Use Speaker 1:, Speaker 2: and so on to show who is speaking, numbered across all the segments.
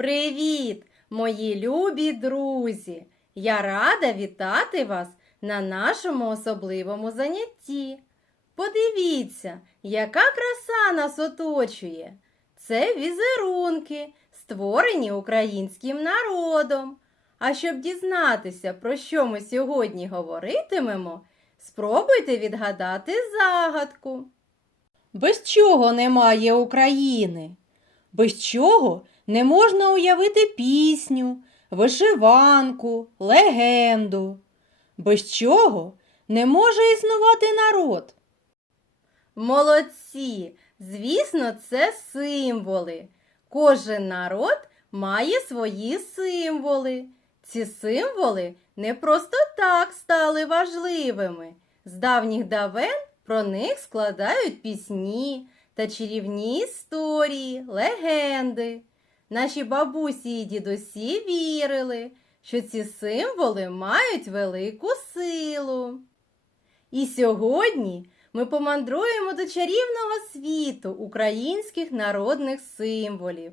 Speaker 1: Привіт, мої любі друзі! Я рада вітати вас на нашому особливому занятті. Подивіться, яка краса нас оточує. Це візерунки, створені українським народом. А щоб дізнатися, про що ми сьогодні говоритимемо, спробуйте відгадати загадку. Без чого немає України? Без чого не можна уявити пісню, вишиванку, легенду? Без чого не може існувати народ? Молодці! Звісно, це символи. Кожен народ має свої символи. Ці символи не просто так стали важливими. З давніх давен про них складають пісні та чарівні історії, легенди. Наші бабусі і дідусі вірили, що ці символи мають велику силу. І сьогодні ми помандруємо до чарівного світу українських народних символів,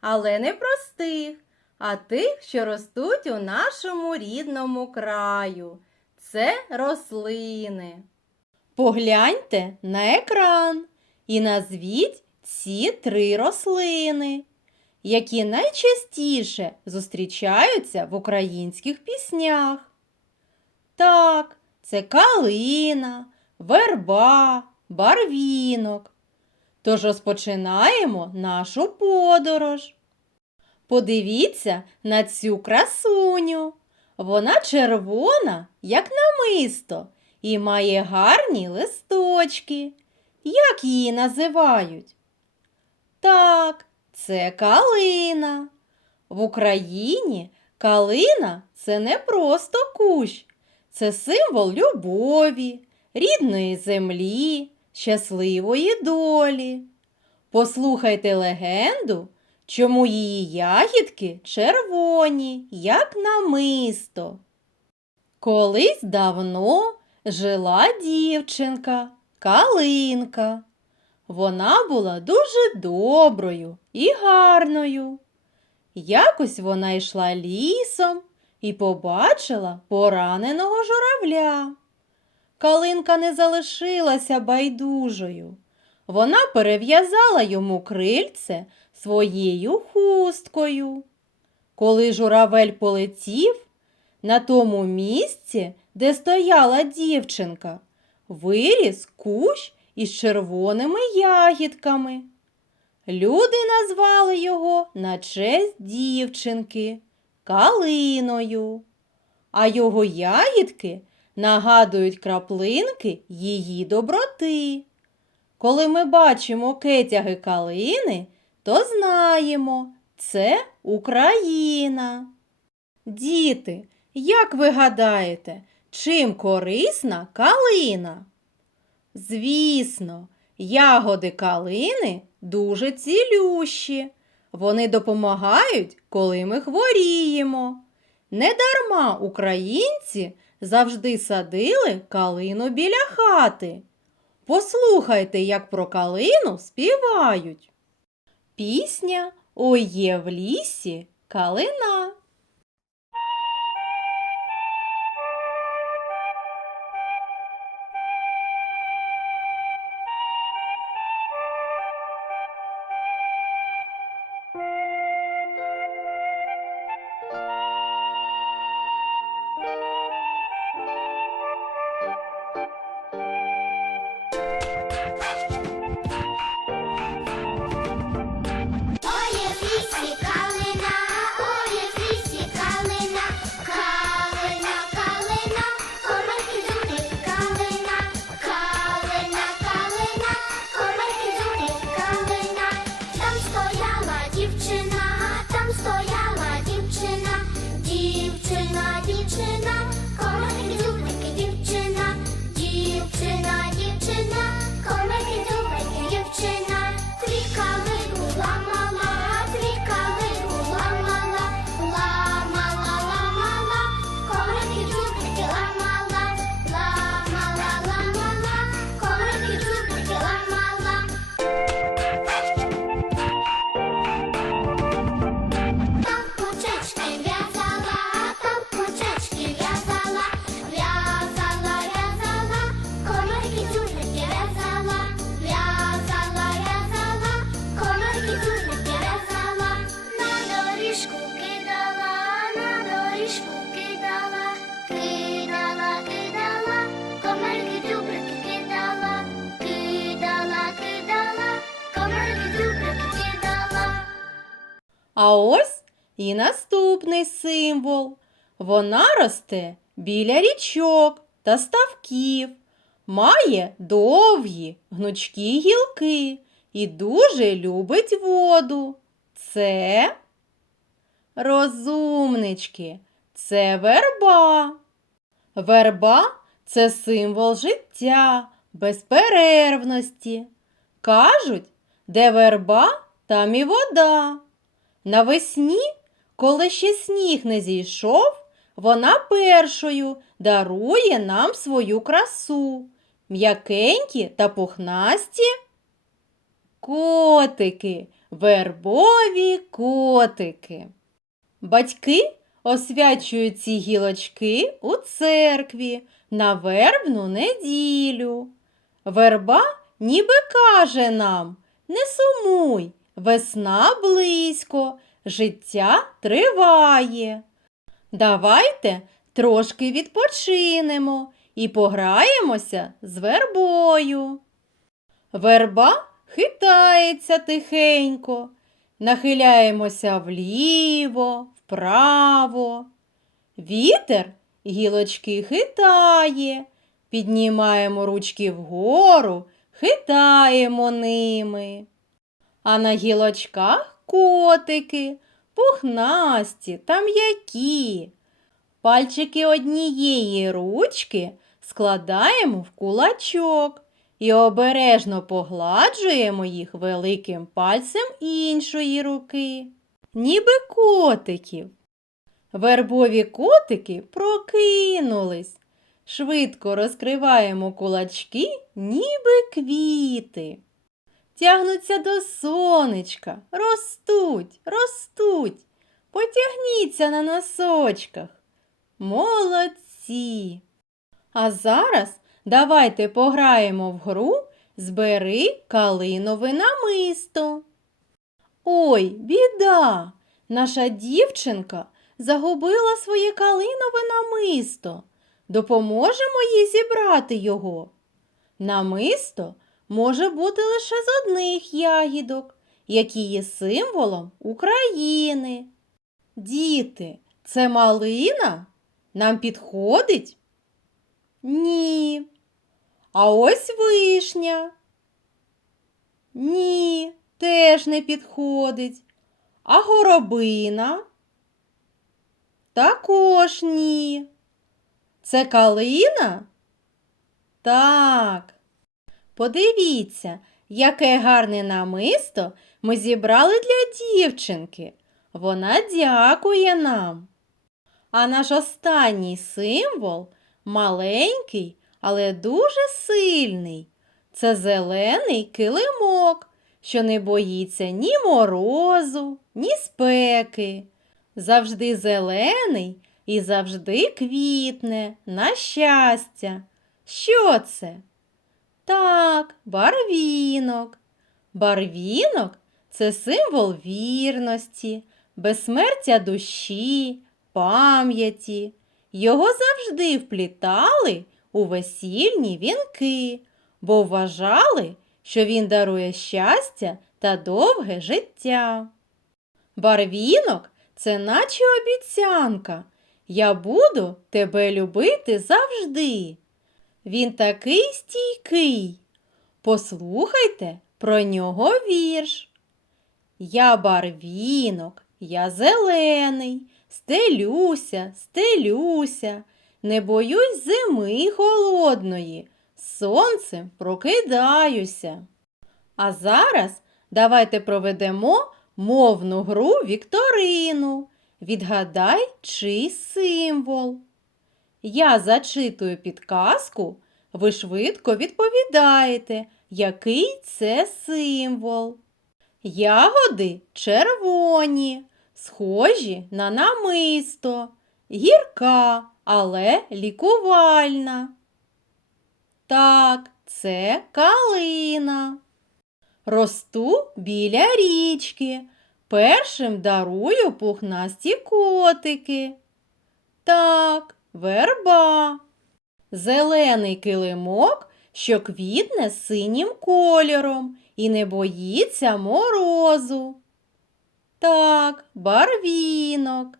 Speaker 1: але не простих, а тих, що ростуть у нашому рідному краю. Це рослини. Погляньте на екран і назвіть ці три рослини, які найчастіше зустрічаються в українських піснях. Так, це калина, верба, барвінок. Тож розпочинаємо нашу подорож. Подивіться на цю красуню. Вона червона, як намисто, і має гарні листочки. Як її називають? Так, це калина. В Україні калина це не просто кущ, це символ любові, рідної землі, щасливої долі. Послухайте легенду, чому її ягідки червоні, як намисто. Колись давно жила дівчинка, калинка. Вона була дуже доброю і гарною. Якось вона йшла лісом і побачила пораненого журавля. Калинка не залишилася байдужою. Вона перев'язала йому крильце своєю хусткою. Коли журавель полетів, на тому місці, де стояла дівчинка, виріс кущ із червоними ягідками. Люди назвали його на честь дівчинки калиною, а його ягідки нагадують краплинки її доброти. Коли ми бачимо кетяги калини, то знаємо, це Україна. Діти, як ви гадаєте, чим корисна калина? Звісно, ягоди калини дуже цілющі. Вони допомагають, коли ми хворіємо. Недарма українці завжди садили калину біля хати. Послухайте, як про калину співають. Пісня Ой є в лісі калина.
Speaker 2: Ой,
Speaker 1: А ось і наступний символ. Вона росте біля річок та ставків, має довгі гнучкі гілки і дуже любить воду. Це розумнички, це верба. Верба це символ життя, безперервності. Кажуть, де верба, там і вода. Навесні, коли ще сніг не зійшов, вона першою дарує нам свою красу. М'якенькі та пухнасті котики, вербові котики. Батьки освячують ці гілочки у церкві на вербну неділю. Верба ніби каже нам не сумуй, весна близько, життя триває. Давайте трошки відпочинемо і пограємося з вербою. Верба хитається тихенько, нахиляємося вліво, вправо. Вітер гілочки хитає, піднімаємо ручки вгору, хитаємо ними. А на гілочках котики, пухнасті та м'які. Пальчики однієї ручки складаємо в кулачок і обережно погладжуємо їх великим пальцем іншої руки, ніби котиків. Вербові котики прокинулись. Швидко розкриваємо кулачки, ніби квіти. Тягнуться до сонечка, ростуть, ростуть. Потягніться на носочках. Молодці! А зараз давайте пограємо в гру Збери калинове намисто. Ой, біда! Наша дівчинка загубила своє калинове намисто. Допоможемо їй зібрати його. Намисто може бути лише з одних ягідок, які є символом України. Діти, це малина? Нам підходить? Ні. А ось вишня. Ні, теж не підходить. А горобина? Також ні. Це калина? Так. Подивіться, яке гарне намисто ми зібрали для дівчинки. Вона дякує нам. А наш останній символ маленький, але дуже сильний. Це зелений килимок, що не боїться ні морозу, ні спеки. Завжди зелений і завжди квітне на щастя. Що це? Так, барвінок. Барвінок це символ вірності, безсмертя душі, пам'яті. Його завжди вплітали у весільні вінки, бо вважали, що він дарує щастя та довге життя. Барвінок це наче обіцянка. Я буду тебе любити завжди. Він такий стійкий. Послухайте про нього вірш. Я барвінок, я зелений, стелюся, стелюся, не боюсь зими холодної, з сонцем прокидаюся. А зараз давайте проведемо мовну гру Вікторину. Відгадай, чий символ. Я зачитую підказку, ви швидко відповідаєте, який це символ. Ягоди червоні, схожі на намисто, гірка, але лікувальна. Так, це калина. Росту біля річки. Першим дарую пухнасті котики. Так, верба. Зелений килимок, що квітне синім кольором і не боїться морозу. Так, барвінок.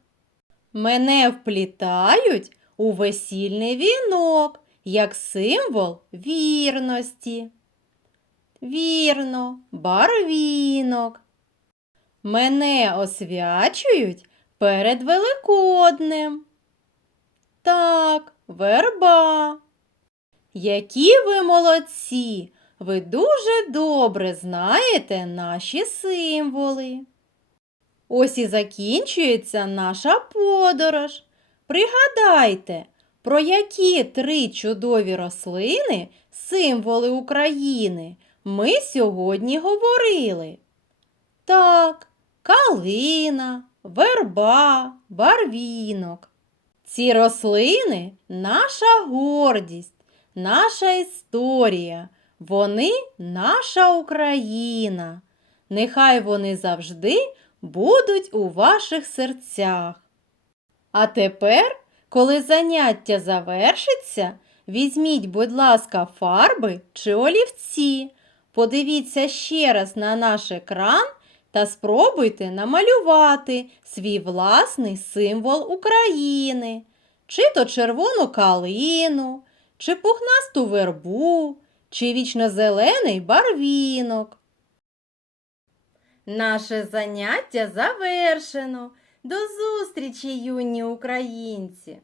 Speaker 1: Мене вплітають у весільний вінок, як символ вірності. Вірно, барвінок. Мене освячують перед Великоднем. Так, верба. Які ви молодці! Ви дуже добре знаєте наші символи. Ось і закінчується наша подорож. Пригадайте, про які три чудові рослини, символи України, ми сьогодні говорили. Так, калина, верба, барвінок. Ці рослини наша гордість, наша історія, вони наша Україна. Нехай вони завжди будуть у ваших серцях. А тепер, коли заняття завершиться, візьміть, будь ласка, фарби чи олівці. Подивіться ще раз на наш екран та спробуйте намалювати свій власний символ України, чи то червону калину, чи пухнасту вербу, чи вічно-зелений барвінок. Наше заняття завершено. До зустрічі, юні українці!